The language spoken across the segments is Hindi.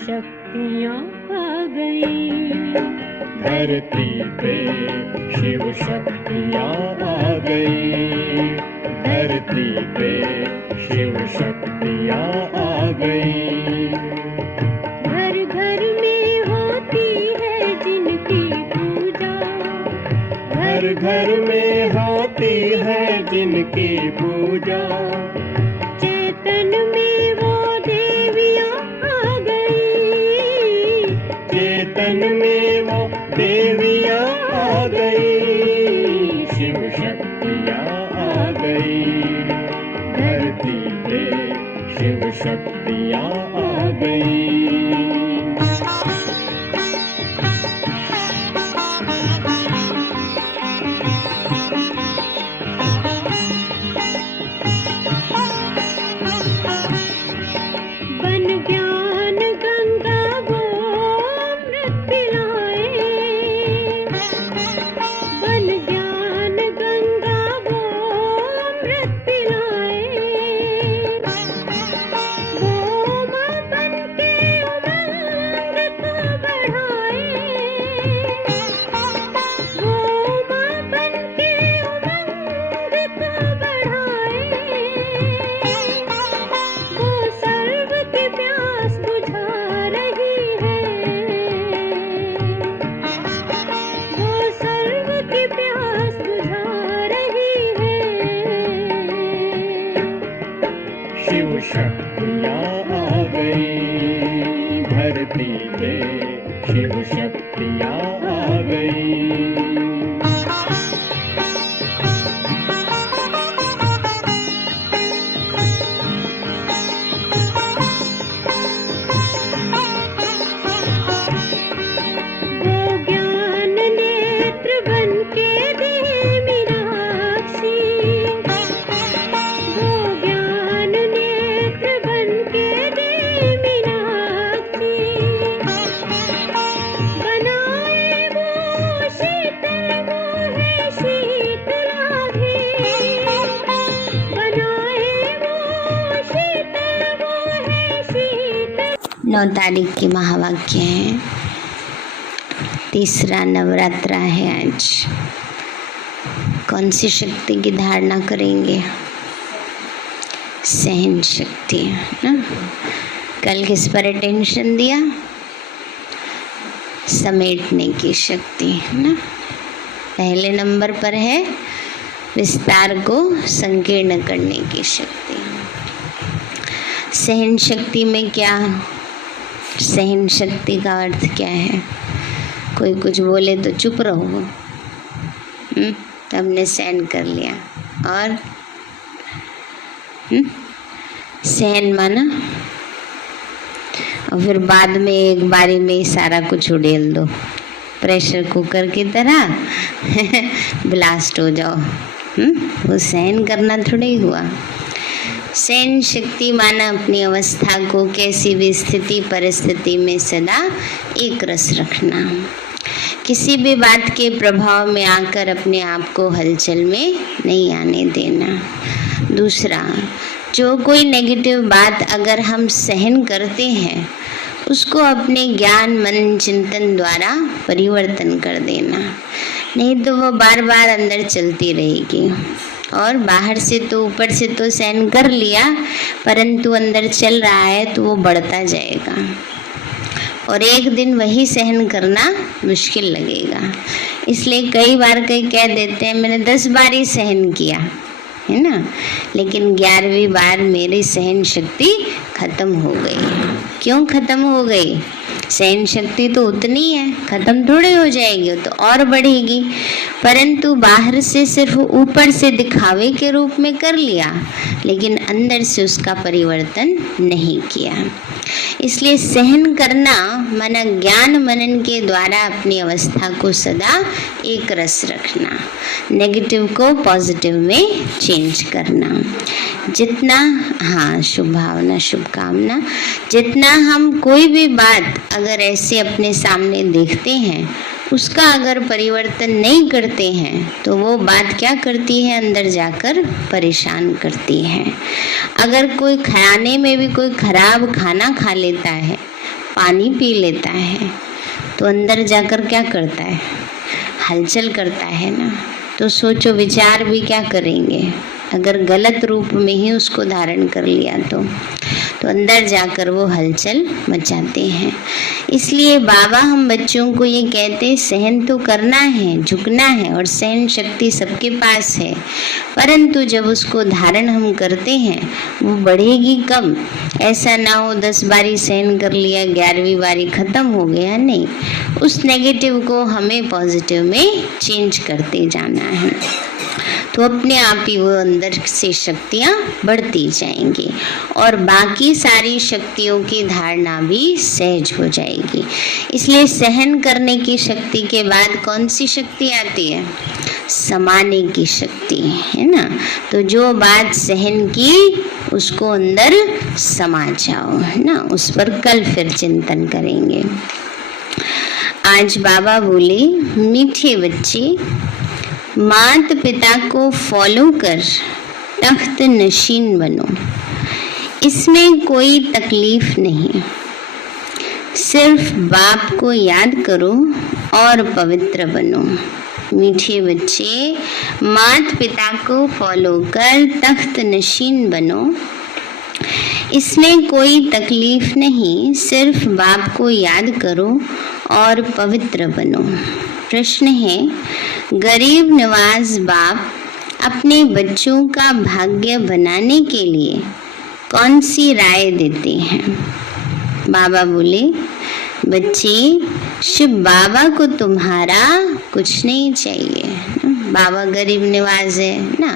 शक्तियाँ आ गई, धरती पे शिव शक्तियाँ आ गई, धरती पे शिव शक्तियाँ आ गई। घर घर में होती है जिनकी पूजा, घर घर में होती है जिनकी पूजा, चेतन में वो देवियाँ आ गई, चेतन में वो देवियाँ आ गई, शिव शक्तियाँ आ गई, धरती पे शिव शक्तियाँ आ गई। बन ज्ञान गंगा वो अमृत पिलाए, बन ज्ञान गंगा वो अमृत पिलाए, वो माँ बन के उमंग को बढ़ाए, वो माँ बन के उमंग को बढ़ाए, वो सर्व की प्यास बुझा रही है, वो सर्व की प्यास बुझा रही है। शिव शक्तियाँ आ गई, धरती पे शिव शक्तियाँ आ गई। वो ज्ञान नेत्र बन के दे मीनाक्षी, वो ज्ञान नेत्र बन के दे मीनाक्षी, बनाए वो शीतल वो है शीतलाधि, बनाए वो शीतल वो है शीतल। 9 तारीख की महावाक्य है। तीसरा नवरात्रा है आज। कौन सी शक्ति की धारणा करेंगे? सहन शक्ति ना। कल किस पर अटेंशन दिया? समेटने की शक्ति ना। पहले नंबर पर है विस्तार को संकीर्ण करने की शक्ति। सहन शक्ति में क्या, सहन शक्ति का अर्थ क्या है? कोई कुछ बोले तो चुप रहो, तो हमने सहन कर लिया। और सहन माना, और फिर बाद में एक बारी में ही सारा कुछ उड़ेल दो, प्रेशर कुकर की तरह ब्लास्ट हो जाओ। वो सहन करना थोड़ा ही हुआ। सहन शक्ति माना अपनी अवस्था को कैसी भी स्थिति परिस्थिति में सदा एक रस रखना, किसी भी बात के प्रभाव में आकर अपने आप को हलचल में नहीं आने देना। दूसरा, जो कोई नेगेटिव बात अगर हम सहन करते हैं उसको अपने ज्ञान मन चिंतन द्वारा परिवर्तन कर देना, नहीं तो वो बार बार अंदर चलती रहेगी। और बाहर से तो ऊपर से तो सहन कर लिया, परंतु अंदर चल रहा है तो वो बढ़ता जाएगा और एक दिन वही सहन करना मुश्किल लगेगा। इसलिए कई बार कई कह देते हैं मैंने 10 बार ही सहन किया है ना, लेकिन 11वीं बार मेरी सहन शक्ति खत्म हो गई। क्यों खत्म हो गई? सहन शक्ति तो उतनी है, खत्म थोड़ी हो जाएगी, तो और बढ़ेगी। परंतु बाहर से सिर्फ ऊपर से दिखावे के रूप में कर लिया, लेकिन अंदर से उसका परिवर्तन नहीं किया। इसलिए सहन करना माना ज्ञान मनन के द्वारा अपनी अवस्था को सदा एक रस रखना, नेगेटिव को पॉजिटिव में चेंज करना। जितना शुभ भावना शुभकामना, जितना हम कोई भी बात अगर ऐसे अपने सामने देखते हैं उसका अगर परिवर्तन नहीं करते हैं तो वो बात क्या करती है, अंदर जाकर परेशान करती है। अगर कोई खाने में भी कोई खराब खाना खा लेता है पानी पी लेता है तो अंदर जाकर क्या करता है, हलचल करता है ना। तो सोचो विचार भी क्या करेंगे अगर गलत रूप में ही उसको धारण कर लिया तो अंदर जाकर वो हलचल मचाते हैं। इसलिए बाबा हम बच्चों को ये कहते हैं सहन तो करना है, झुकना है, और सहन शक्ति सबके पास है, परंतु जब उसको धारण हम करते हैं वो बढ़ेगी कम। ऐसा ना हो 10 बारी सहन कर लिया, 11वीं बारी खत्म हो गया, नहीं, उस नेगेटिव को हमें पॉजिटिव में चेंज करते जाना है। तो अपने आप ही वो अंदर से शक्तियाँ बढ़ती जाएंगी और बाकी सारी शक्तियों की धारणा भी सहज हो जाएगी। इसलिए सहन करने की शक्ति के बाद कौन सी शक्ति आती है, समाने की शक्ति, है ना। तो जो बात सहन की उसको अंदर समा जाओ, है ना। उस पर कल फिर चिंतन करेंगे। आज बाबा बोले, मीठे बच्चे, माता पिता को फॉलो कर तख्त नशीन बनो, इसमें कोई तकलीफ नहीं, सिर्फ बाप को याद करो और पवित्र बनो। मीठे बच्चे, माता पिता को फॉलो कर तख्त नशीन बनो, इसमें कोई तकलीफ नहीं, सिर्फ बाप को याद करो और पवित्र बनो। प्रश्न है, गरीब नवाज बाप अपने बच्चों का भाग्य बनाने के लिए कौन सी राय देते हैं? बाबा बोले, बच्चे, शिव बाबा को तुम्हारा कुछ नहीं चाहिए। बाबा गरीब नवाज है ना।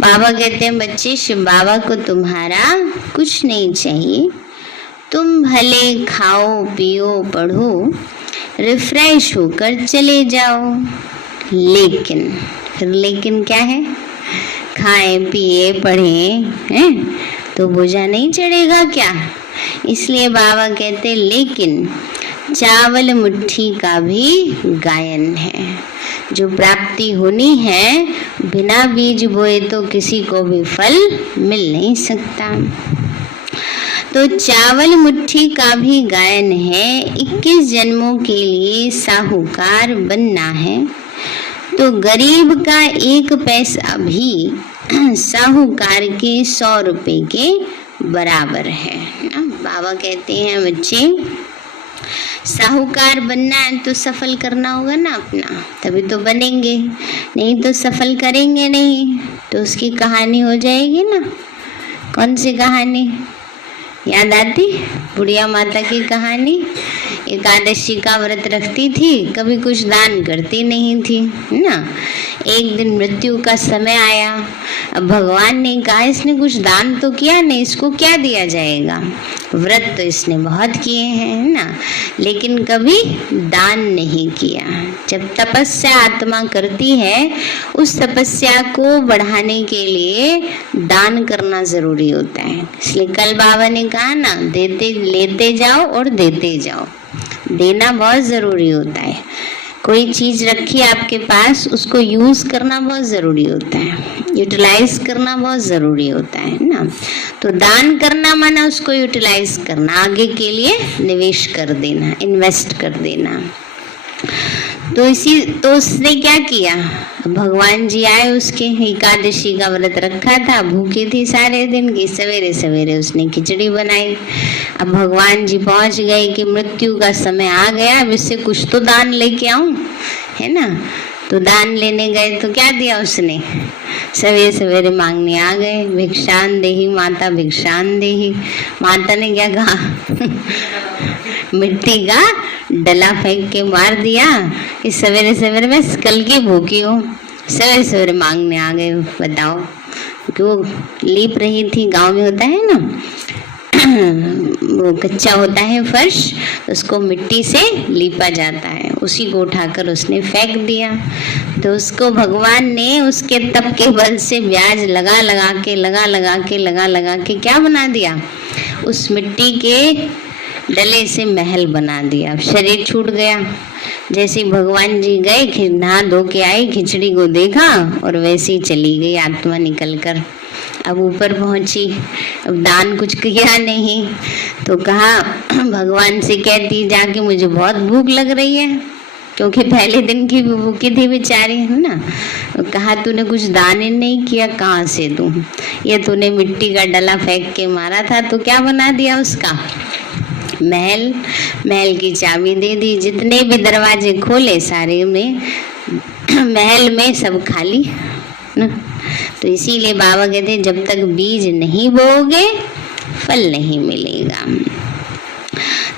बाबा कहते हैं, बच्चे, शिव बाबा को तुम्हारा कुछ नहीं चाहिए, तुम भले खाओ पियो पढ़ो रिफ्रेश होकर चले जाओ, लेकिन फिर लेकिन क्या है, खाएं पिए पढ़ें हैं तो बोझा नहीं चढ़ेगा क्या। इसलिए बाबा कहते, लेकिन चावल मुट्ठी का भी गायन है। जो प्राप्ति होनी है, बिना बीज बोए तो किसी को भी फल मिल नहीं सकता। तो चावल मुट्ठी का भी गायन है। 21 जन्मों के लिए साहूकार बनना है, तो गरीब का 1 पैसा भी साहूकार के 100 रुपए के बराबर है ना। बाबा कहते हैं, बच्चे, साहूकार बनना है तो सफल करना होगा ना अपना, तभी तो बनेंगे, नहीं तो सफल करेंगे नहीं। तो उसकी कहानी हो जाएगी ना। कौन सी कहानी याद आती? बुढ़िया माता की कहानी। एकादशी का व्रत रखती थी, कभी कुछ दान करती नहीं थी, है ना। एक दिन मृत्यु का समय आया। अब भगवान ने कहा, इसने कुछ दान तो किया नहीं, इसको क्या दिया जाएगा। व्रत तो इसने बहुत किए हैं, है ना, लेकिन कभी दान नहीं किया। जब तपस्या आत्मा करती है, उस तपस्या को बढ़ाने के लिए दान करना जरूरी होता है। इसलिए कल बाबा ने कहा ना, देते लेते जाओ और देते जाओ। देना बहुत जरूरी होता है। कोई चीज रखी आपके पास, उसको यूज करना बहुत जरूरी होता है, यूटिलाइज करना बहुत जरूरी होता है ना। तो दान करना माना उसको यूटिलाइज करना, आगे के लिए निवेश कर देना, इन्वेस्ट कर देना। तो उसने क्या किया, भगवान जी आए, उसके एकादशी का व्रत रखा था, भूखी थी सारे दिन की, सवेरे सवेरे उसने खिचड़ी बनाई। अब भगवान जी पहुंच गए कि मृत्यु का समय आ गया, अब इससे कुछ तो दान लेके आऊं, है ना। तो दान लेने गए तो क्या दिया उसने, सवेरे सवेरे मांगने आ गए, भिक्षान देही माता भिक्षान देही। माता ने क्या कहा मिट्टी का डला फेंक के मार दिया कि सवेरे सवेरे मैं कल की भूखी हूँ, सवेरे सवेरे मांगने आ गए। बताओ, क्यों लीप रही थी, गांव में होता है ना वो कच्चा होता है फर्श, उसको मिट्टी से लीपा जाता है, उसी को उठाकर उसने फेंक दिया। तो उसको भगवान ने उसके तप के बल से ब्याज लगा लगा के क्या बना दिया, उस मिट्टी के डले से महल बना दिया। अब शरीर छूट गया। जैसे भगवान जी गए, नहा धो के आए, खिचड़ी को देखा और वैसे ही चली गई आत्मा निकल कर। अब ऊपर पहुंची, अब दान कुछ किया नहीं, तो कहा भगवान से कहती जाके मुझे बहुत भूख लग रही है, क्योंकि पहले दिन की भूखी थी बेचारी, है ना। कहा तूने कुछ दान ही नहीं किया, कहाँ से दूं, ये तूने मिट्टी का डला फेंक के मारा था तो क्या बना दिया उसका महल। महल की चाबी दे दी, जितने भी दरवाजे खोले सारे में महल में सब खाली ना। तो इसीलिए बाबा कहते हैं जब तक बीज नहीं बोओगे फल नहीं मिलेगा।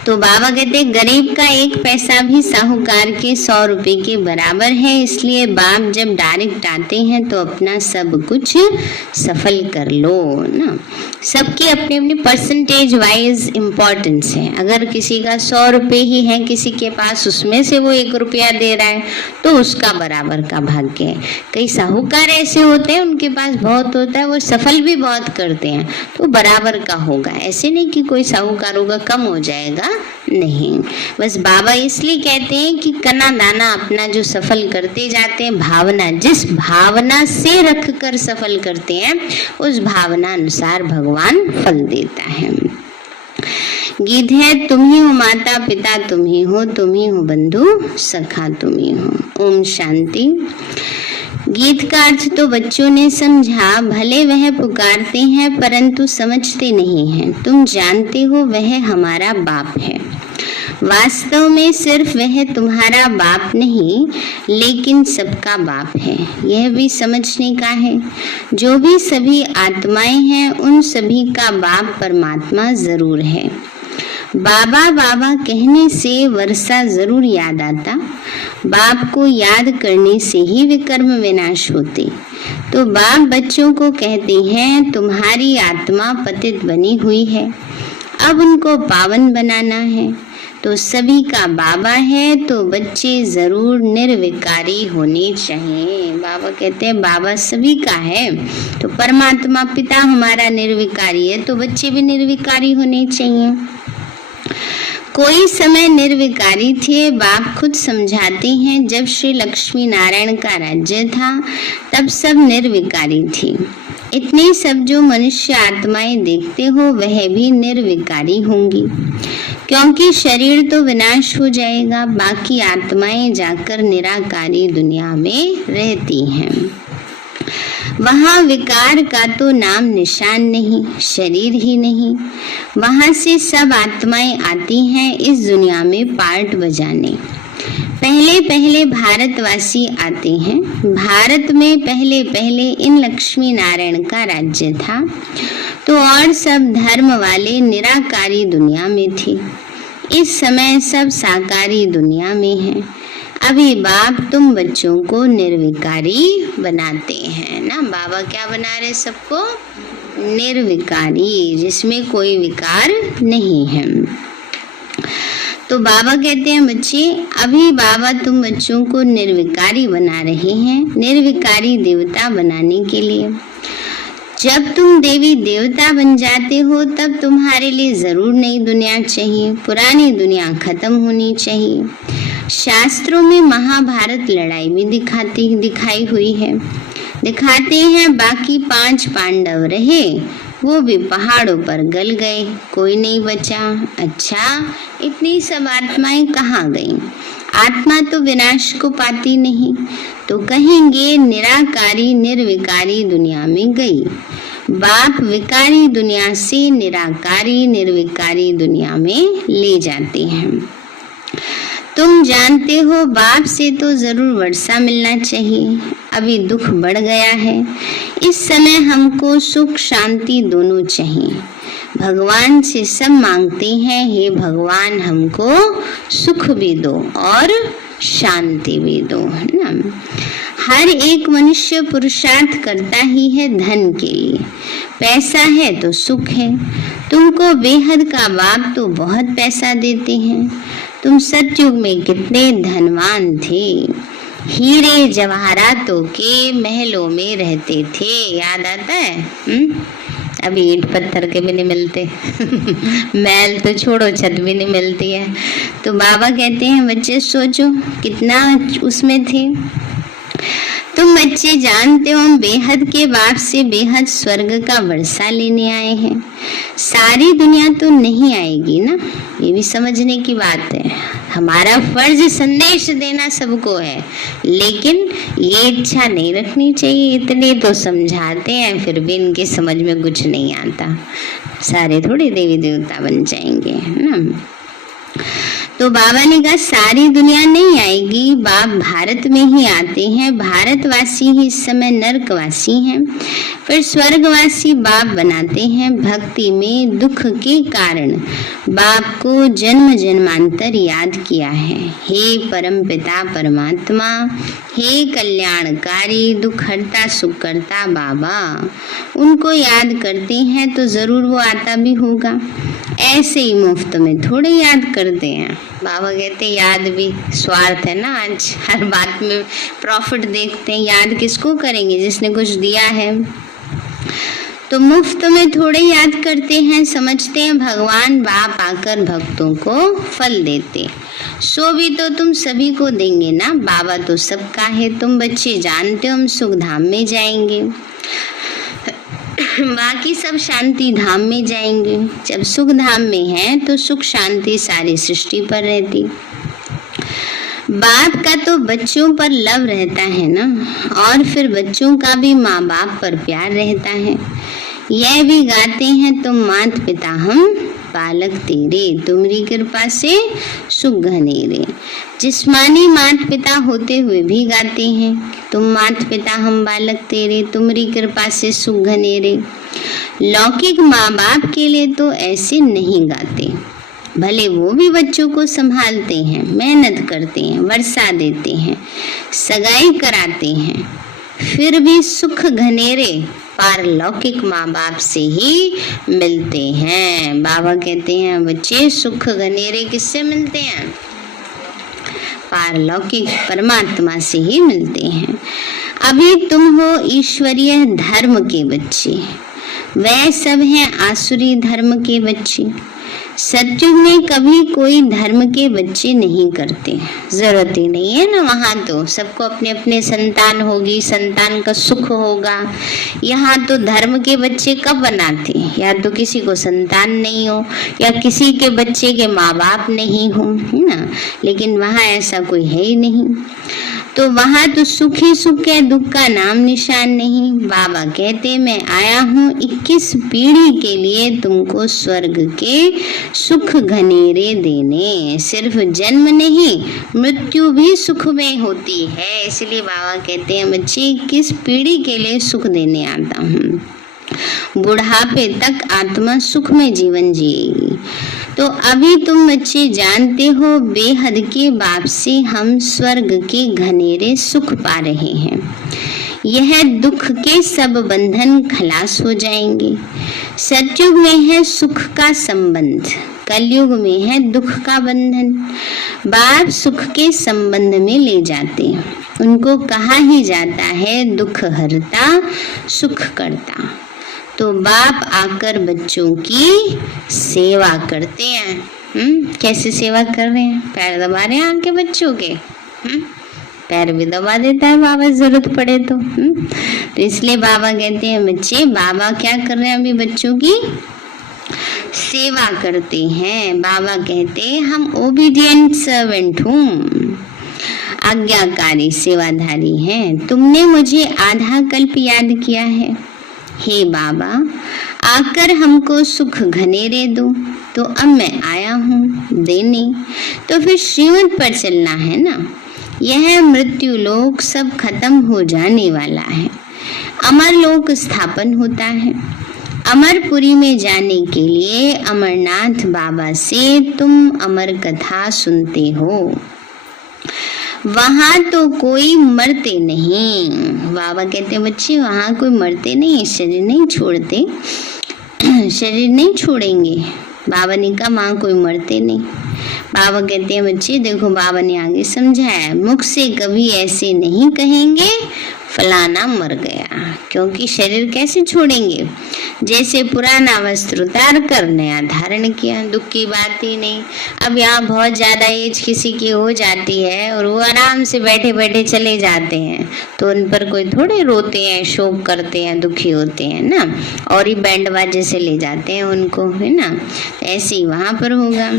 तो बाबा कहते हैं गरीब का 1 पैसा भी साहूकार के 100 रुपए के बराबर है। इसलिए बाप जब डायरेक्ट आते हैं तो अपना सब कुछ सफल कर लो ना। सबकी अपनी अपनी परसेंटेज वाइज इम्पोर्टेंस है। अगर किसी का 100 रुपए ही है किसी के पास, उसमें से वो 1 रुपया दे रहा है तो उसका बराबर का भाग्य है। कई साहूकार ऐसे होते हैं उनके पास बहुत होता है, वो सफल भी बहुत करते हैं, तो बराबर का होगा। ऐसे नहीं कि कोई साहूकारों का कम हो जाएगा, नहीं। बस बाबा इसलिए कहते हैं कि कना दाना अपना जो सफल करते जाते हैं, भावना जिस भावना से रख कर सफल करते हैं उस भावना अनुसार भगवान फल देता है। गीत है तुम ही हो माता पिता, तुम ही हो बंधु सखा, तुम ही हो। ओम शांति। गीत का अर्थ तो बच्चों ने समझा, भले वह पुकारते हैं परंतु समझते नहीं हैं। तुम जानते हो वह हमारा बाप है। वास्तव में सिर्फ वह तुम्हारा बाप नहीं लेकिन सबका बाप है, यह भी समझने का है। जो भी सभी आत्माएं हैं उन सभी का बाप परमात्मा जरूर है। बाबा बाबा कहने से वर्षा जरूर याद आता, बाप को याद करने से ही विकर्म विनाश होते। तो बाप बच्चों को कहते हैं तुम्हारी आत्मा पतित बनी हुई है, अब उनको पावन बनाना है। तो सभी का बाबा है तो बच्चे जरूर निर्विकारी होने चाहिए। बाबा कहते हैं बाबा सभी का है, तो परमात्मा पिता हमारा निर्विकारी है तो बच्चे भी निर्विकारी होने चाहिए। कोई समय निर्विकारी थे, बाप खुद समझाते हैं जब श्री लक्ष्मी नारायण का राज्य था तब सब निर्विकारी थी। इतने सब जो मनुष्य आत्माएं देखते हो वह भी निर्विकारी होंगी, क्योंकि शरीर तो विनाश हो जाएगा, बाकी आत्माएं जाकर निराकारी दुनिया में रहती हैं। वहाँ विकार का तो नाम निशान नहीं, शरीर ही नहीं। वहाँ से सब आत्माएं आती हैं इस दुनिया में पार्ट बजाने। पहले पहले भारतवासी आते हैं। भारत में पहले पहले इन लक्ष्मी नारायण का राज्य था, तो और सब धर्म वाले निराकारी दुनिया में थे। इस समय सब साकारी दुनिया में हैं। अभी बाप तुम बच्चों को निर्विकारी बनाते हैं ना। बाबा क्या बना रहे सबको? निर्विकारी, जिसमें कोई विकार नहीं है। तो बाबा कहते हैं बच्चे अभी बाबा तुम बच्चों को निर्विकारी बना रहे हैं, निर्विकारी देवता बनाने के लिए। जब तुम देवी देवता बन जाते हो तब तुम्हारे लिए जरूर नई दुनिया चाहिए, पुरानी दुनिया खत्म होनी चाहिए। शास्त्रों में महाभारत लड़ाई भी दिखाई हुई है। दिखाते हैं बाकी 5 पांडव रहे, वो भी पहाड़ों पर गल गए, कोई नहीं बचा। अच्छा, इतनी सब आत्माएं कहाँ गईं? आत्मा तो विनाश को पाती नहीं, तो कहेंगे निराकारी निर्विकारी दुनिया में गई। बाप विकारी दुनिया से निराकारी निर्विकारी दुनिया में ले जाते हैं। तुम जानते हो बाप से तो जरूर वर्षा मिलना चाहिए। अभी दुख बढ़ गया है, इस समय हमको सुख शांति दोनों चाहिए। भगवान से सब मांगते हैं, हे भगवान हमको सुख भी दो और शांति भी दो, है ना। हर एक मनुष्य पुरुषार्थ करता ही है धन के लिए। पैसा है तो सुख है। तुमको बेहद का बाप तो बहुत पैसा देते हैं। तुम सतयुग में कितने धनवान थे, हीरे जवाहरातों के महलों में रहते थे, याद आता है? अभी ईंट पत्थर के भी नहीं मिलते मैल तो छोड़ो, छत भी नहीं मिलती है। तो बाबा कहते हैं बच्चे सोचो कितना उसमें थे। तुम बच्चे जानते हो हम बेहद के बाप से बेहद स्वर्ग का वर्षा लेने आए हैं। सारी दुनिया तो नहीं आएगी ना, ये भी समझने की बात है। हमारा फर्ज संदेश देना सबको है, लेकिन ये इच्छा नहीं रखनी चाहिए। इतने तो समझाते हैं, फिर भी इनके समझ में कुछ नहीं आता। सारे थोड़े देवी देवता बन जाएंगे, है ना। तो बाबा ने कहा सारी दुनिया नहीं आएगी, बाप भारत में ही आते हैं। भारतवासी ही इस समय नरकवासी हैं, फिर स्वर्गवासी बाप बनाते हैं। भक्ति में दुख के कारण बाप को जन्म जन्मांतर याद किया है। हे परम पिता परमात्मा, हे कल्याणकारी दुखहर्ता सुखकर्ता बाबा, उनको याद करते हैं तो जरूर वो आता भी होगा। ऐसे ही मुफ्त में थोड़े याद करते हैं। बाबा कहते याद भी स्वार्थ है ना, आज हर बात में प्रॉफिट देखते हैं। याद किसको करेंगे? जिसने कुछ दिया है। तो मुफ्त में थोड़े याद करते हैं, समझते हैं भगवान बाप आकर भक्तों को फल देते। सो भी तो तुम सभी को देंगे ना, बाबा तो सबका है। तुम बच्चे जानते हो हम सुख धाम में जाएंगे, बाकी सब शांति धाम में जाएंगे। जब सुख धाम में है तो सुख शांति सारी सृष्टि पर रहती। बाप का तो बच्चों पर लव रहता है ना, और फिर बच्चों का भी माँ बाप पर प्यार रहता है। यह भी गाते हैं तुम मात पिता हम बालक तेरे, तुम्हारी कृपा से सुख घनेरे। जिस्मानी मात पिता होते हुए भी गाते हैं तुम मात पिता हम बालक तेरे, तुम्हारी कृपा से सुख घनेरे। लौकिक माँ बाप के लिए तो ऐसे नहीं गाते। भले वो भी बच्चों को संभालते हैं, मेहनत करते हैं, वर्षा देते हैं, सगाई कराते हैं, फिर भी सुख घनेरे पारलौकिक माँ बाप से ही मिलते हैं। बाबा कहते हैं बच्चे सुख घनेरे किससे मिलते हैं? पारलौकिक परमात्मा से ही मिलते हैं। अभी तुम हो ईश्वरीय धर्म के बच्चे, वह सब हैं आसुरी धर्म के बच्चे। सत्युग में कभी कोई धर्म के बच्चे नहीं करते, जरूरत ही नहीं है ना। वहाँ तो सबको अपने अपने संतान होगी, संतान का सुख होगा। यहाँ तो धर्म के बच्चे कब बनाते? या तो किसी को संतान नहीं हो, या किसी के बच्चे के माँ बाप नहीं हो, है ना। लेकिन वहाँ ऐसा कोई है ही नहीं। तो वहाँ तो सुख ही सुख है, दुख का नाम निशान नहीं। बाबा कहते मैं आया हूँ 21 पीढ़ी के लिए तुमको स्वर्ग के सुख घनेरे देने। सिर्फ जन्म नहीं, मृत्यु भी सुख में होती है। इसलिए बाबा कहते हैं बच्चे 21 पीढ़ी के लिए सुख देने आता हूँ। बुढ़ापे तक आत्मा सुख में जीवन जिएगी। तो अभी तुम बच्चे जानते हो बेहद के बाप से हम स्वर्ग के घनेरे सुख पा रहे हैं। यह दुख के सब बंधन खलास हो जाएंगे। सतयुग में है सुख का संबंध, कलयुग में है दुख का बंधन। बाप सुख के संबंध में ले जाते हैं। उनको कहा ही जाता है दुख हरता सुख करता। तो बाप आकर बच्चों की सेवा करते हैं। कैसे सेवा कर रहे हैं? पैर दबा रहे हैं आके बच्चों के। पैर भी दबा देता है बाबा जरूरत पड़े तो। तो इसलिए बाबा कहते हैं बच्चे बाबा क्या कर रहे हैं? अभी बच्चों की सेवा करते हैं। बाबा कहते हैं हम ओबीडियंट सर्वेंट हूँ, आज्ञाकारी सेवाधारी हैं। तुमने मुझे आधा कल्प याद किया है। हे बाबा आकर हमको सुख घनेरे दो। तो अब मैं आया हूँ देने। तो फिर श्रीमत पर चलना है ना। यह मृत्यु लोक सब खत्म हो जाने वाला है, अमर लोक स्थापन होता है। अमरपुरी में जाने के लिए अमरनाथ बाबा से तुम अमर कथा सुनते हो। वहाँ तो कोई मरते नहीं। बाबा कहते हैं बच्चे वहाँ कोई मरते नहीं, शरीर नहीं छोड़ते, शरीर नहीं छोड़ेंगे। बाबा ने कहा वहाँ कोई मरते नहीं। बाबा कहते हैं बच्चे देखो बाबा ने आगे समझाया, मुख से कभी ऐसे नहीं कहेंगे फलाना मर गया, क्योंकि शरीर कैसे छोड़ेंगे? जैसे पुराना वस्त्र उतार कर नया धारण किया, दुख की बात ही नहीं। अब यहाँ बहुत ज्यादा एज किसी की हो जाती है और वो आराम से बैठे बैठे चले जाते हैं, तो उन पर कोई थोड़े रोते हैं, शोक करते हैं, दुखी होते हैं ना, और ही बैंड बाजे से ले जाते हैं उनको, है ना। ऐसे ही वहां पर होगा।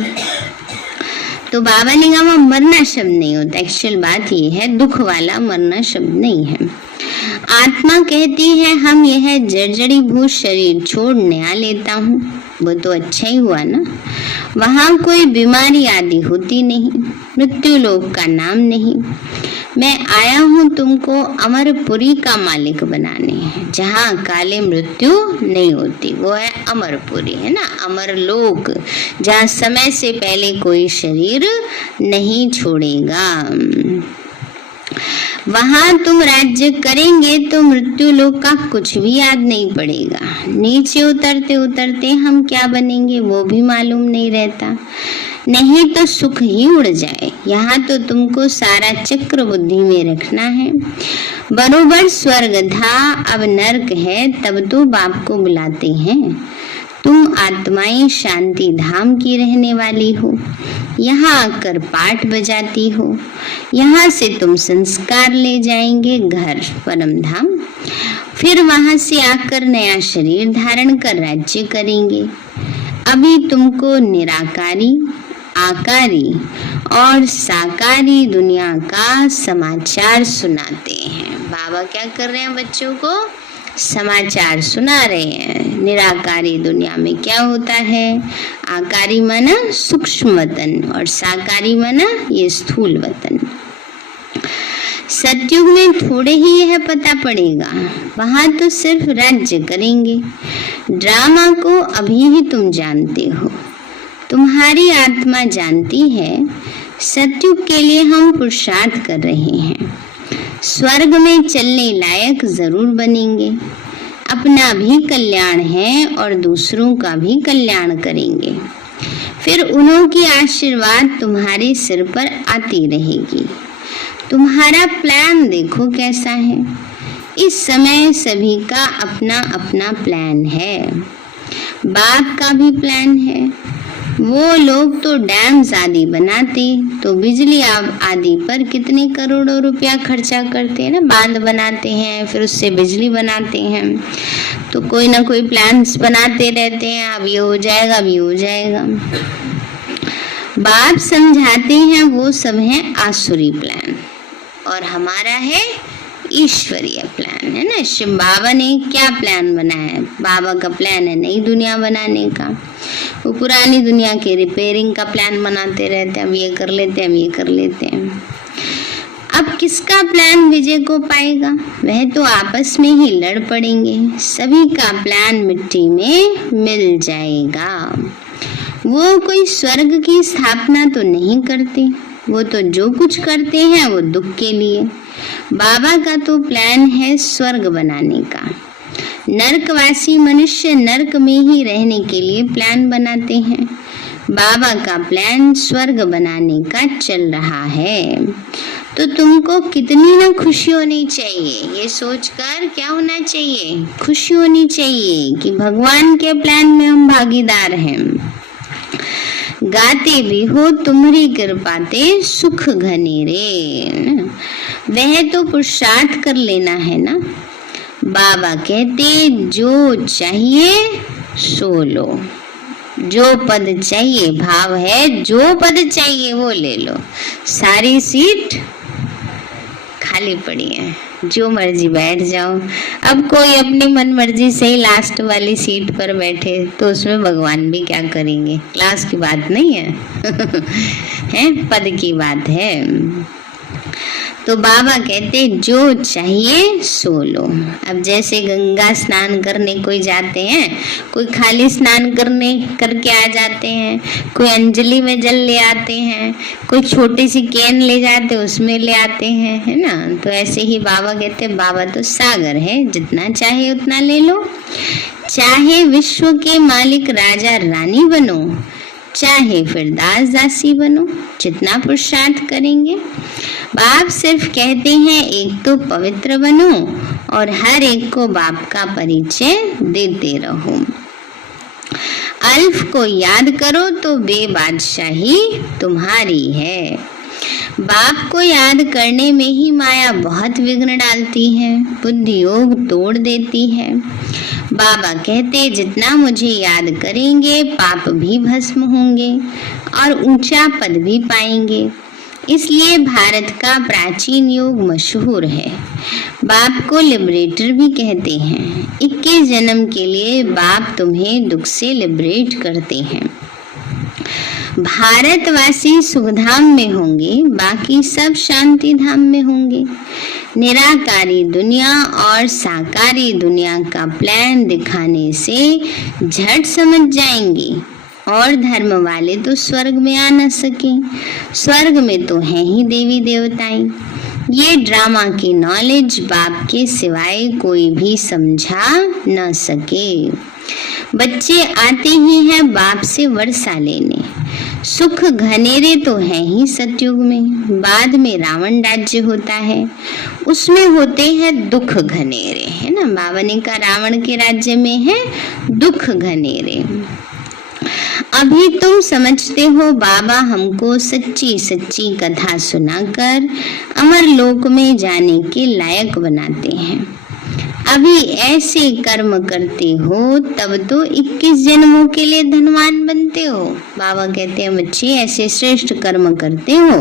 तो बाबा ने कहा मरना शब्द नहीं होता, एक्चुअल बात ये है, दुख वाला मरना शब्द नहीं है। आत्मा कहती है हम यह जर्जरीभूत शरीर छोड़ने आ लेता हूँ, वो तो अच्छा ही हुआ ना। वहां कोई बीमारी आदि होती नहीं, मृत्यु लोक का नाम नहीं। मैं आया हूँ तुमको अमरपुरी का मालिक बनाने, जहाँ काले मृत्यु नहीं होती, वो है अमरपुरी, है ना, अमर लोक, जहाँ समय से पहले कोई शरीर नहीं छोड़ेगा। वहां तुम राज्य करेंगे तो मृत्यु लोक का कुछ भी याद नहीं पड़ेगा। नीचे उतरते उतरते हम क्या बनेंगे वो भी मालूम नहीं रहता, नहीं तो सुख ही उड़ जाए। यहाँ तो तुमको सारा चक्र बुद्धि में रखना है। बरोबर स्वर्ग था, अब नरक है, तब तो बाप को बुलाते हैं। तुम आत्माएं शांति धाम की रहने वाली हो, यहाँ आकर पाठ बजाती हो। यहाँ से तुम संस्कार ले जाएंगे घर परम धाम, फिर वहां से आकर नया शरीर धारण कर राज्य करेंगे। अभी तुमको निराकारी, आकारी और साकारी दुनिया का समाचार सुनाते हैं। बाबा क्या कर रहे हैं? बच्चों को समाचार सुना रहे हैं। निराकारी दुनिया में क्या होता है? आकारी माना सूक्ष्म वतन और साकारी माना ये स्थूल वतन। सतयुग में थोड़े ही यह पता पड़ेगा, वहां तो सिर्फ राज्य करेंगे। ड्रामा को अभी भी तुम जानते हो, तुम्हारी आत्मा जानती है। सतयुग के लिए हम पुरुषार्थ कर रहे हैं, स्वर्ग में चलने लायक जरूर बनेंगे। अपना भी कल्याण है और दूसरों का भी कल्याण करेंगे। फिर उन्हों की आशीर्वाद तुम्हारे सिर पर आती रहेगी। तुम्हारा प्लान देखो कैसा है। इस समय सभी का अपना अपना प्लान है। बाप का भी प्लान है। वो लोग तो डैम्स आदि बनाते तो बिजली आदि पर कितने करोड़ों रुपया खर्चा करते हैं ना, बांध बनाते हैं, फिर उससे बिजली बनाते हैं। तो कोई ना कोई प्लान्स बनाते रहते हैं, अब ये हो जाएगा, अब ये हो जाएगा। बाप समझाते हैं वो सब है आसुरी प्लान और हमारा है ईश्वरीय प्लान, है ना। शिव बाबा ने क्या प्लान बनाया है? बाबा का प्लान है नई दुनिया बनाने का। वो पुरानी दुनिया के रिपेयरिंग का प्लान बनाते रहते हैं, हम ये कर लेते हैं, हम ये कर लेते हैं। अब किसका प्लान विजय को पाएगा? वह तो आपस में ही लड़ पड़ेंगे। सभी का प्लान मिट्टी में मिल जाएगा। वो कोई स्वर्ग की स्थापना तो नहीं करते, वो तो जो कुछ करते हैं वो दुख के लिए। बाबा का तो प्लान है स्वर्ग बनाने का। नरकवासी मनुष्य नरक में ही रहने के लिए प्लान बनाते हैं। बाबा का प्लान स्वर्ग बनाने का चल रहा है। तो तुमको कितनी ना खुशी होनी चाहिए, ये सोचकर क्या होना चाहिए? खुशी होनी चाहिए कि भगवान के प्लान में हम भागीदार हैं। गाते भी हो तुम्हारी कृपाते सुख घनेरे। वह तो पुरुषार्थ कर लेना है ना। बाबा कहते जो चाहिए सो लो। जो पद चाहिए, भाव है जो पद चाहिए वो ले लो। सारी सीट खाली पड़ी है, जो मर्जी बैठ जाओ। अब कोई अपनी मन मर्जी से ही लास्ट वाली सीट पर बैठे तो उसमें भगवान भी क्या करेंगे? क्लास की बात नहीं है है पद की बात है। तो बाबा कहते जो चाहिए सो लो। अब जैसे गंगा स्नान करने कोई जाते हैं, कोई खाली स्नान करके आ जाते हैं, कोई अंजलि में जल ले आते हैं, कोई छोटी सी कैन ले जाते उसमें ले आते हैं, है ना। तो ऐसे ही बाबा कहते बाबा तो सागर है, जितना चाहे उतना ले लो। चाहे विश्व के मालिक राजा रानी बनो, चाहे फिर दास दासी बनो, जितना पुरुषार्थ करेंगे। बाप सिर्फ कहते हैं एक तो पवित्र बनो और हर एक को बाप का परिचय देते रहो। अल्फ को याद करो तो बेबादशाही तुम्हारी है। बाप को याद करने में ही माया बहुत विघ्न डालती है, बुद्धि योग तोड़ देती है। बाबा कहते जितना मुझे याद करेंगे पाप भी भस्म होंगे और ऊंचा पद भी पाएंगे। इसलिए भारत का प्राचीन योग मशहूर है। बाप को लिबरेटर भी कहते हैं। 21 जन्म के लिए बाप तुम्हें दुख से लिबरेट करते हैं। भारतवासी सुखधाम में होंगे, बाकी सब शांति धाम में होंगे। निराकारी दुनिया और साकारी दुनिया का प्लान दिखाने से झट समझ जाएंगे। और धर्म वाले तो स्वर्ग में आ न सके, स्वर्ग में तो हैं ही देवी देवताएं। ये ड्रामा की नॉलेज बाप के सिवाय कोई भी समझा न सके। बच्चे आते ही हैं बाप से वर्षा लेने। सुख घनेरे तो हैं ही सतयुग में, बाद में रावण राज्य होता है, उसमें होते हैं दुख घनेरे, है ना। बाबा ने कहा रावण के राज्य में है दुख घनेरे। अभी तुम समझते हो बाबा हमको सच्ची सच्ची कथा सुनाकर अमर लोक में जाने के लायक बनाते हैं। अभी ऐसे कर्म करते हो तब तो 21 जन्मों के लिए धनवान बनते हो। बाबा कहते हैं बच्चे ऐसे श्रेष्ठ कर्म करते हो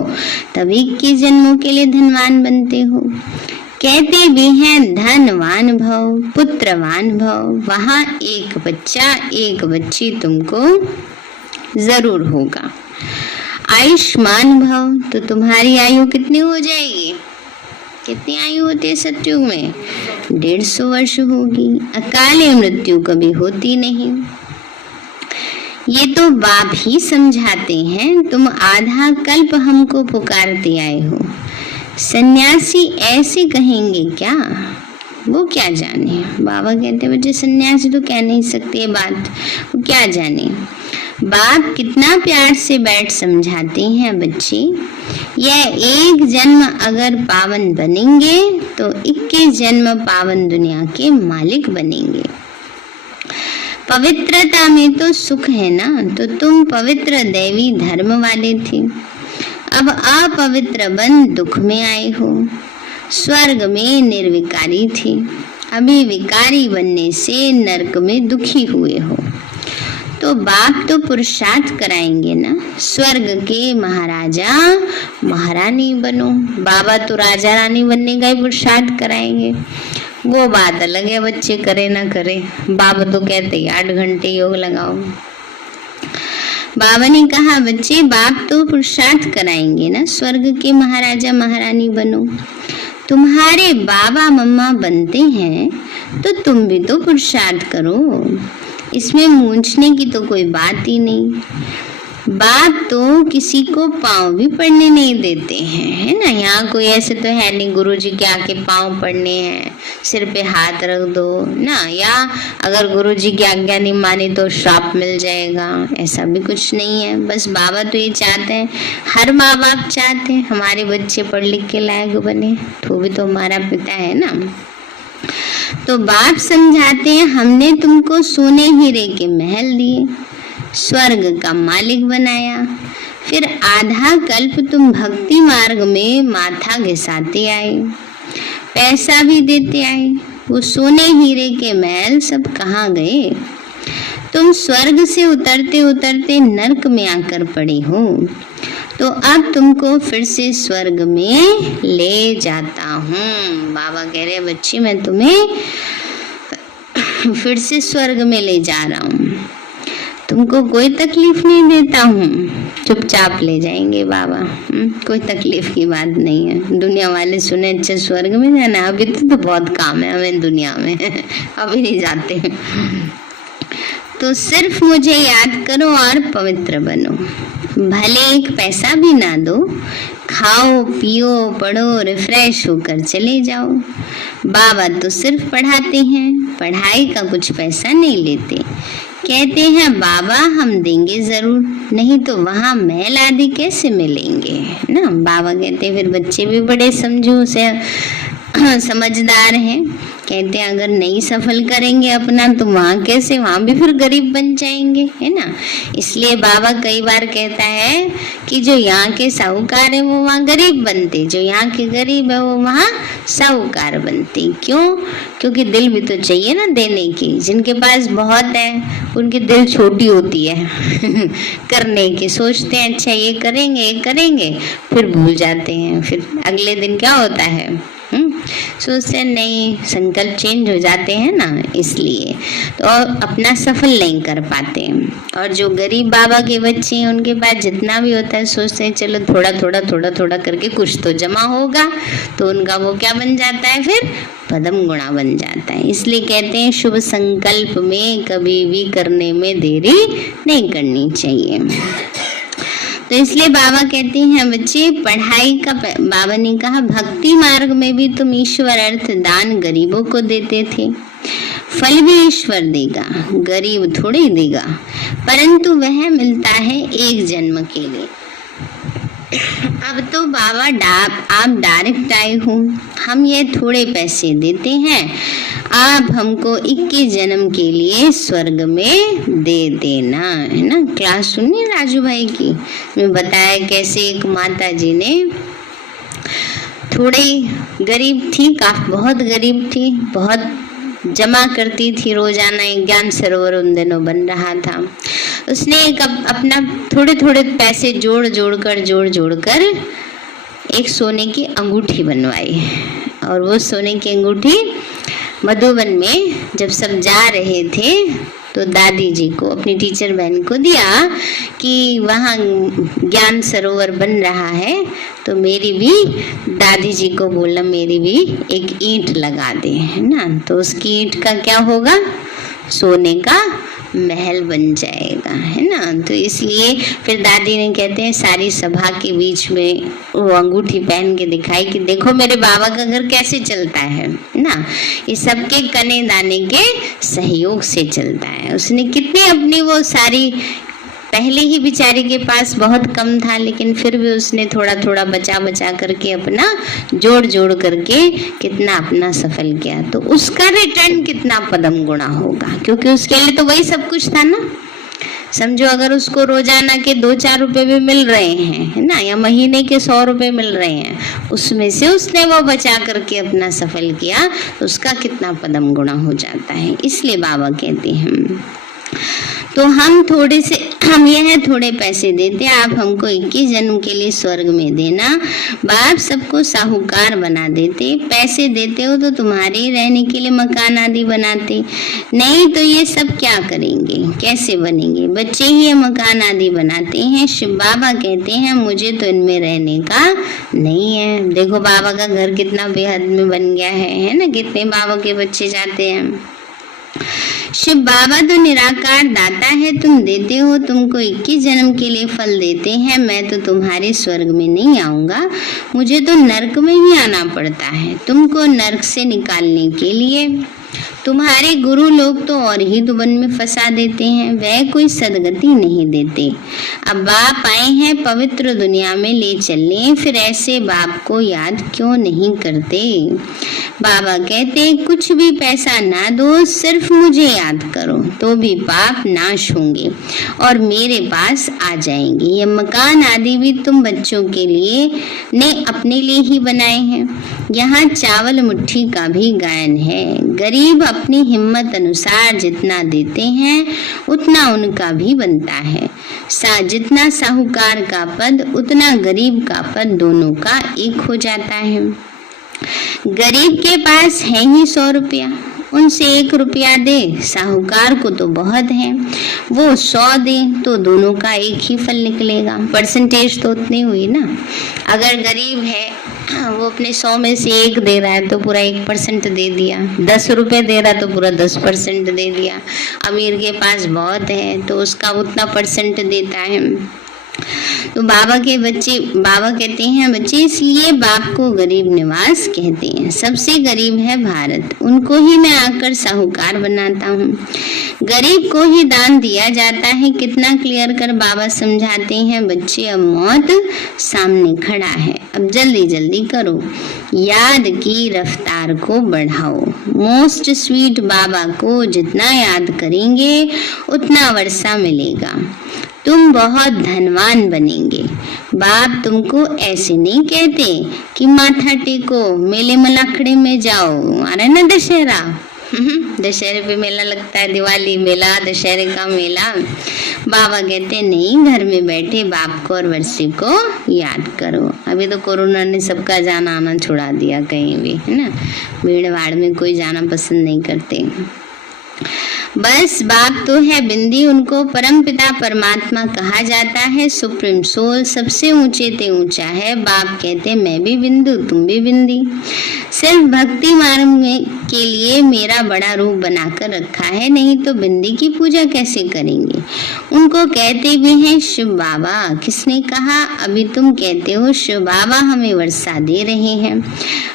तब 21 जन्मों के लिए धनवान बनते हो। कहते भी हैं धनवान भव पुत्रवान भव, वहाँ एक बच्चा एक बच्ची तुमको जरूर होगा। आयुष्मान भव, तो तुम्हारी आयु कितनी हो जाएगी? कितनी आयु होती है सतयुग में? 150 वर्ष होगी। अकाले मृत्यु कभी होती नहीं। ये तो बाप ही समझाते हैं। तुम आधा कल्प हमको पुकारते आए हो। सन्यासी ऐसे कहेंगे क्या? वो क्या जाने। बाबा कहते हैं बच्चे सन्यासी तो कह नहीं सकते ये बात, वो क्या जाने। बाप कितना प्यार से बैठ समझाते हैं बच्चे। यह एक जन्म अगर पावन बनेंगे तो 21 जन्म पावन दुनिया के मालिक बनेंगे। पवित्रता में तो सुख है ना, तो तुम पवित्र दैवी धर्म वाले थे। अब अपवित्र बन दुख में आए हो। स्वर्ग में निर्विकारी थे, अभी विकारी बनने से नरक में दुखी हुए हो। तो बाप तो पुरुषार्थ कराएंगे ना, स्वर्ग के महाराजा महारानी बनो। बाबा तो राजा रानी बनने का ही पुरुषार्थ कराएंगे, वो बात अलग है, बच्चे करे ना करे। बाबा तो कहते 8 घंटे योग लगाओ। बाबा ने कहा बच्चे बाप तो पुरुषार्थ कराएंगे ना, स्वर्ग के महाराजा महारानी बनो। तुम्हारे बाबा मम्मा बनते हैं तो तुम भी तो पुरुषार्थ करो, इसमें मूंझने की तो कोई बात ही नहीं। बाप तो किसी को पाँव भी पड़ने नहीं देते हैं, है ना। यहाँ कोई ऐसे तो है नहीं गुरुजी के आके पाँव पड़ने हैं, सिर पे हाथ रख दो ना, या अगर गुरुजी की आज्ञा नहीं मानी तो श्राप मिल जाएगा, ऐसा भी कुछ नहीं है। बस बाबा तो ये चाहते हैं, हर माँ बाप चाहते हैं हमारे बच्चे पढ़ लिख के लायक बने, तो भी तो हमारा पिता है ना। तो बाप समझाते हैं हमने तुमको सोने हीरे के महल दिए, स्वर्ग का मालिक बनाया, फिर आधा कल्प तुम भक्ति मार्ग में माथा घिसाते आए, पैसा भी देते आए। वो सोने हीरे के महल सब कहाँ गए? तुम स्वर्ग से उतरते उतरते नरक में आकर पड़े हो, तो अब तुमको फिर से स्वर्ग में ले जाता हूँ। बाबा कह रहे बच्ची मैं तुम्हें फिर से स्वर्ग में ले जा रहा हूँ, तुमको कोई तकलीफ नहीं देता हूँ, चुपचाप ले जाएंगे बाबा। कोई तकलीफ की बात नहीं है। दुनिया वाले सुने अच्छा स्वर्ग में जाना, अभी तो बहुत काम है हमें दुनिया में अभी नहीं जाते। तो सिर्फ मुझे याद करो और पवित्र बनो, भले एक पैसा भी ना दो, खाओ पियो पढ़ो रिफ्रेश होकर चले जाओ। बाबा तो सिर्फ पढ़ाते हैं, पढ़ाई का कुछ पैसा नहीं लेते। कहते हैं बाबा हम देंगे जरूर, नहीं तो वहाँ मैल आदि कैसे मिलेंगे ना। बाबा कहते हैं, फिर बच्चे भी बड़े समझू से समझदार हैं, कहते हैं अगर नहीं सफल करेंगे अपना तो वहाँ कैसे, वहाँ भी फिर गरीब बन जाएंगे, है ना। इसलिए बाबा कई बार कहता है कि जो यहाँ के साहूकार है वो वहाँ गरीब बनते, जो यहाँ के गरीब है वो वहाँ साहूकार बनते। क्यों? क्योंकि दिल भी तो चाहिए ना देने की। जिनके पास बहुत है उनकी दिल छोटी होती है करने की, सोचते हैं अच्छा ये करेंगे, फिर भूल जाते हैं। फिर अगले दिन क्या होता है, सोचते हैं नहीं, संकल्प चेंज हो जाते हैं ना, इसलिए तो अपना सफल नहीं कर पाते। और जो गरीब बाबा के बच्चे हैं उनके पास जितना भी होता है सोचते हैं चलो थोड़ा करके कुछ तो जमा होगा, तो उनका वो क्या बन जाता है, फिर पदम गुणा बन जाता है। इसलिए कहते हैं शुभ संकल्प में कभी भी करने में देरी नहीं करनी चाहिए। तो इसलिए बाबा कहते हैं बच्चे पढ़ाई का, बाबा ने कहा भक्ति मार्ग में भी तुम ईश्वर अर्थ दान गरीबों को देते थे, फल भी ईश्वर देगा, गरीब थोड़े ही देगा, परंतु वह मिलता है एक जन्म के लिए। अब तो बाबा आप डायरेक्ट आए हो, हम ये थोड़े पैसे देते हैं, आप हमको 21 जन्म के लिए स्वर्ग में दे देना, है ना। क्लास सुनिए राजू भाई की, मैं बताया कैसे एक माता जी ने थोड़ी गरीब थी, काफी बहुत गरीब थी, बहुत जमा करती थी रोजाना, एक ज्ञान सरोवर उन दिनों बन रहा था। उसने एक अपना थोड़े पैसे जोड़ कर एक सोने की अंगूठी बनवाई, और वो सोने की अंगूठी मधुबन में जब सब जा रहे थे तो दादी जी को, अपनी टीचर बहन को दिया कि वहाँ ज्ञान सरोवर बन रहा है, तो मेरी भी दादी जी को बोला मेरी भी एक ईंट लगा दे, है ना। तो उसकी ईंट का क्या होगा, सोने का महल बन जाएगा, है ना। तो इसलिए फिर दादी ने, कहते हैं सारी सभा के बीच में वो अंगूठी पहन के दिखाई कि देखो मेरे बाबा का घर कैसे चलता है ना, ये सबके कने दाने के सहयोग से चलता है। उसने कितनी अपनी वो सारी, पहले ही बेचारी के पास बहुत कम था, लेकिन फिर भी उसने थोड़ा बचा करके अपना जोड़ करके कितना अपना सफल किया, तो उसका रिटर्न कितना पदम गुणा होगा, क्योंकि उसके लिए तो वही सब कुछ था ना। समझो अगर उसको रोजाना के 2-4 रुपए भी मिल रहे हैं, है ना, या महीने के 100 रुपए मिल रहे हैं, उसमें से उसने वो बचा करके अपना सफल किया, तो उसका कितना पदम गुणा हो जाता है। इसलिए बाबा कहते हैं तो हम यह थोड़े पैसे देते, आप हमको 21 जन्म के लिए स्वर्ग में देना। बाप सबको साहूकार बना देते, पैसे देते हो तो तुम्हारे रहने के लिए मकान आदि बनाते, नहीं तो ये सब क्या करेंगे, कैसे बनेंगे, बच्चे ही ये मकान आदि बनाते हैं। शिव बाबा कहते हैं मुझे तो इनमें रहने का नहीं है। देखो बाबा का घर कितना बेहद में बन गया है ना, कितने बाबा के बच्चे जाते हैं। शिव बाबा तो निराकार दाता है, तुम देते हो, तुमको 21 जन्म के लिए फल देते हैं। मैं तो तुम्हारे स्वर्ग में नहीं आऊंगा, मुझे तो नरक में ही आना पड़ता है तुमको नरक से निकालने के लिए। तुम्हारे गुरु लोग तो और ही दुबन में फंसा देते हैं, वह कोई सदगति नहीं देते। अब बाप आए हैं पवित्र दुनिया में ले चलने, फिर ऐसे बाप को याद क्यों नहीं करते। बाबा कहते कुछ भी पैसा ना दो, सिर्फ मुझे याद करो तो भी पाप नाश होंगे और मेरे पास आ जाएंगे। ये मकान आदि भी तुम बच्चों के लिए ने अपने लिए ही बनाए हैं। यहाँ चावल मुट्ठी का भी गायन है, गरीब अपनी हिम्मत अनुसार जितना देते हैं उतना उनका भी बनता है। जितना साहूकार का पद उतना गरीब का पद, दोनों का एक हो जाता है। गरीब के पास है ही 100 रुपया, उनसे 1 रुपया दे, साहूकार को तो बहुत है, वो 100 दे तो दोनों का एक ही फल निकलेगा। परसेंटेज तो उतनी हुई ना। अगर गरीब है वो अपने 100 में से 1 दे रहा है तो पूरा 1% दे दिया, 10 रुपए दे रहा है तो पूरा 10% दे दिया। अमीर के पास बहुत है तो उसका उतना % देता है। तो बाबा कहते हैं बच्चे, इसलिए बाप को गरीब निवास कहते हैं। सबसे गरीब है भारत, उनको ही मैं आकर साहूकार बनाता हूँ। गरीब को ही दान दिया जाता है। कितना क्लियर कर बाबा समझाते हैं बच्चे, अब मौत सामने खड़ा है, अब जल्दी जल्दी करो, याद की रफ्तार को बढ़ाओ। मोस्ट स्वीट बाबा को जितना याद करेंगे उतना वर्षा मिलेगा, तुम बहुत धनवान बनेंगे। बाप तुमको ऐसे नहीं कहते कि माथा टेको, मेले मलाखड़े में जाओ। आ रहा है ना दशहरा, दशहरे पे मेला लगता है, दिवाली मेला, दशहरे का मेला। बाबा कहते नहीं, घर में बैठे बाप को और वर्षे को याद करो। अभी तो कोरोना ने सबका जाना आना छुड़ा दिया, कहीं भी, है ना, भीड़ भाड़ में कोई जाना पसंद नहीं करते। बस बाप तो है बिंदी, उनको परम पिता परमात्मा कहा जाता है, सुप्रीम सोल, सबसे ऊंचे ते ऊंचा है। बाप कहते मैं भी बिंदु, तुम भी बिंदी। सिर्फ भक्ति मार्ग में के लिए मेरा बड़ा रूप बनाकर रखा है, नहीं तो बिंदी की पूजा कैसे करेंगे। उनको कहते भी हैं शिव बाबा। किसने कहा? अभी तुम कहते हो शिव बाबा हमें वर्षा दे रहे हैं।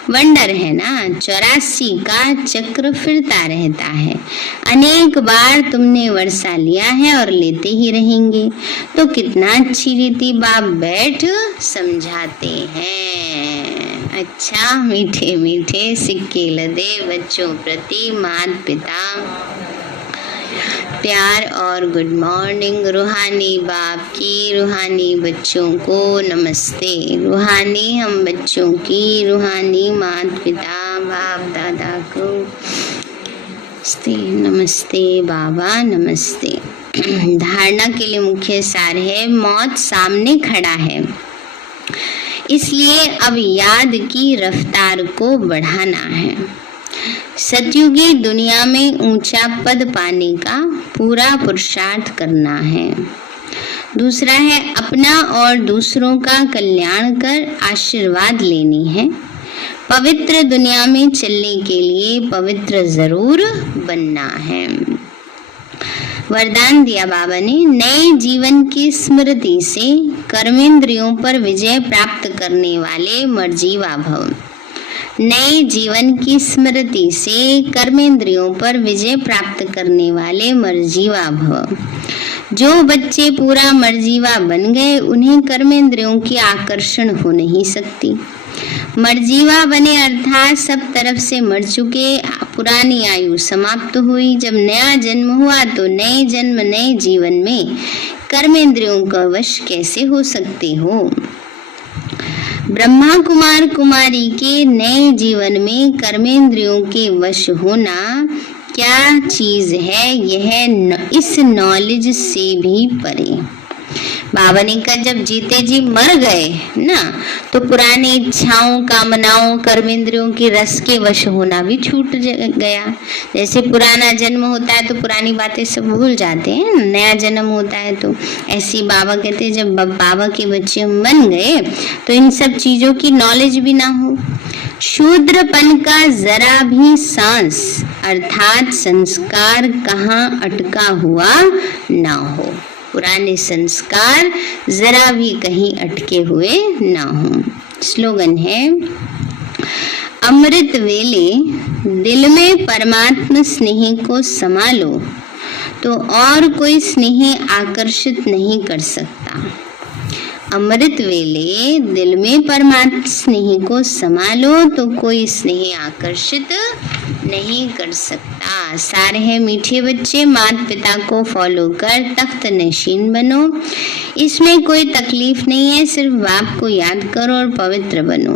वंडर है ना, 84 का चक्र फिरता रहता है। अनेक बार तुमने वर्षा लिया है और लेते ही रहेंगे। तो कितना अच्छी रीति बाप बैठ समझाते हैं। अच्छा, मीठे मीठे सिक्के लदे बच्चों प्रति माता पिता प्यार और गुड मॉर्निंग। रूहानी बाप की रूहानी बच्चों को नमस्ते। रूहानी हम बच्चों की रूहानी माता पिता बाप दादा को नमस्ते बाबा, नमस्ते। धारणा के लिए मुख्य सार है, मौत सामने खड़ा है, इसलिए अब याद की रफ्तार को बढ़ाना है। सतयुगी दुनिया में ऊंचा पद पाने का पूरा पुरुषार्थ करना है। दूसरा है अपना और दूसरों का कल्याण कर आशीर्वाद लेनी है। पवित्र दुनिया में चलने के लिए पवित्र जरूर बनना है। वरदान दिया बाबा ने, नए जीवन की स्मृति से कर्मेंद्रियों पर विजय प्राप्त करने वाले मर्जीवा भव। नए जीवन की स्मृति से कर्मेंद्रियों पर विजय प्राप्त करने वाले मर्जीवा भव। जो बच्चे पूरा मर्जीवा बन गए उन्हें कर्मेंद्रियों की आकर्षण हो नहीं सकती। मर्जीवा बने अर्थात सब तरफ से मर चुके, पुरानी आयु समाप्त हुई। जब नया जन्म हुआ तो नए जन्म नए जीवन में कर्मेंद्रियों का वश कैसे हो सकते हो। ब्रह्मा कुमार कुमारी के नए जीवन में कर्मेंद्रियों के वश होना क्या चीज है, यह इस नॉलेज से भी परे। बाबा ने कहा जब जीते जी मर गए ना तो पुरानी इच्छाओं, कामनाओं, कर्मेंद्रियों की रस के वश होना भी छूट गया। जैसे पुराना जन्म होता है तो पुरानी बातें सब भूल जाते हैं, नया जन्म होता है तो ऐसी बाबा कहते हैं जब बाबा के बच्चे हम बन गए तो इन सब चीजों की नॉलेज भी ना हो। शूद्रपन का जरा भी सांस अर्थात संस्कार कहाँ अटका हुआ ना हो, पुराने संस्कार जरा भी कहीं अटके हुए ना हो। स्लोगन है, अमृत वेले दिल में परमात्मा स्नेह को समा लो तो और कोई स्नेह आकर्षित नहीं कर सकता। अमृत वेले दिल में परमात्मा स्नेह को समा लो तो कोई स्नेह आकर्षित नहीं कर सकता। सारे हैं मीठे बच्चे, माता पिता को फॉलो कर तख्त नशीन बनो। इसमें कोई तकलीफ नहीं है, सिर्फ बाप को याद करो और पवित्र बनो।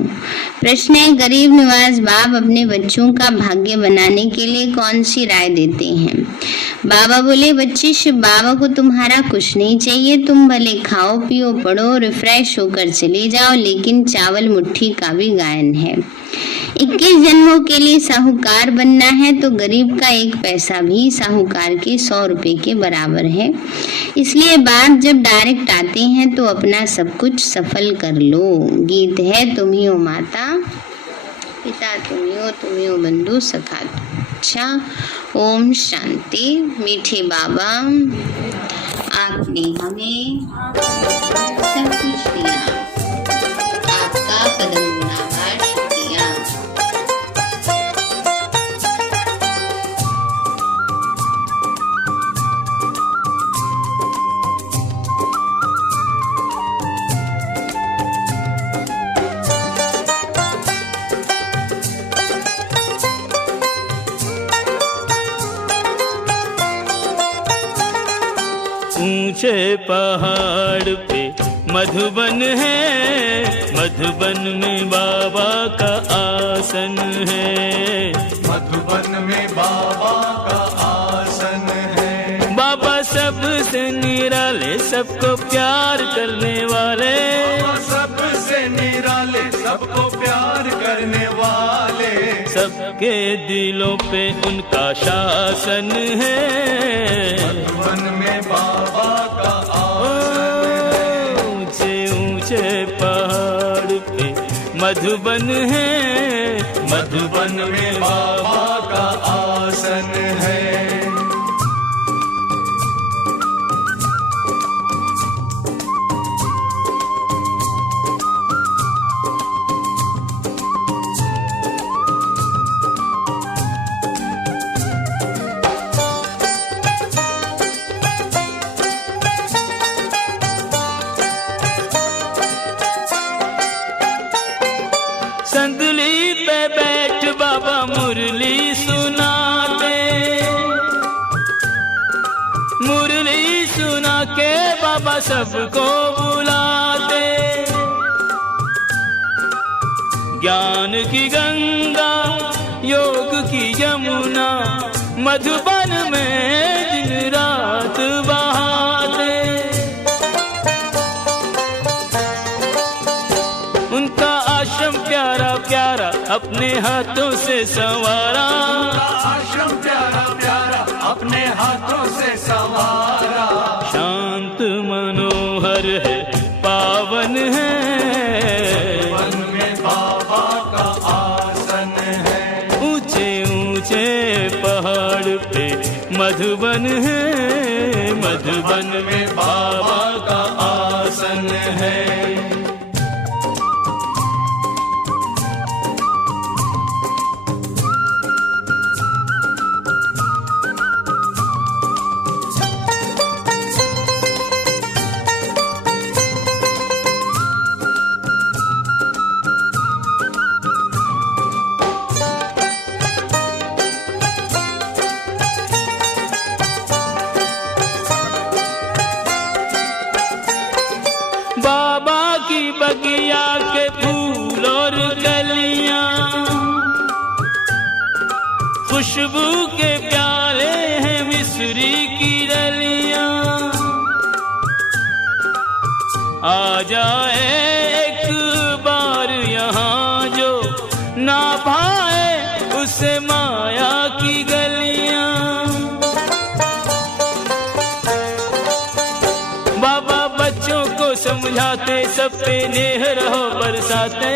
प्रश्न है, गरीब निवास बाप अपने बच्चों का भाग्य बनाने के लिए कौन सी राय देते हैं। बाबा बोले, बच्चे शिव बाबा को तुम्हारा कुछ नहीं चाहिए, तुम भले खाओ पियो पढ़ो रिफ्रेश होकर चले जाओ, लेकिन चावल मुट्ठी का भी गायन है। 21 जन्मों के लिए साहूकार बनना है तो गरीब का 1 पैसा भी साहूकार के 100 रुपए के बराबर है। इसलिए बाप जब डायरेक्ट आते हैं तो अपना सब कुछ सफल कर लो। गीत है, तुम ही हो माता पिता, तुम ही हो बंधु सखा। अच्छा, ओम शांति। मीठे बाबा आपने हमें सब कुछ दिया, आपका कदम गुनाहगार शुक्रिया। ऊंचे पहाड़ पे मधुबन है, मधुबन में बाबा का आसन है। मधुबन में बाबा का आसन है। बाबा सबसे निराले, सबको प्यार करने वाले। बाबा सबसे निराले, सबको प्यार करने वाले। सबके दिलों पे उनका शासन है। मधुबन में बाबा का ऊंचे ऊंचे पहाड़ पे मधुबन है, मधुबन में बाबा का आसन है। संदली पे बैठ बाबा मुरली सुनाते, मुरली सुना के बाबा सबको बुलाते। ज्ञान की गंगा, योग की यमुना, मधुबन में दिन रात बहाते। उनका आश्रम प्यारा प्यारा अपने हाथों से संवारा। आश्रम प्यारा प्यारा अपने हाथों से संवारा। शांत मनोहर है, पावन है। वन में बाबा का आसन है। ऊंचे ऊंचे पहाड़ पे मधुबन है, मधुबन में बाबा का आसन है। बाबा की बगिया के फूल और कलियां, खुशबू के प्याले हैं मिस्री की डलियां। आ जाए एक बार यहाँ जो ना भाए उसे माया की गलियां। बाबा बच्चों को समझाते, सब पे नेह रहो बरसाते।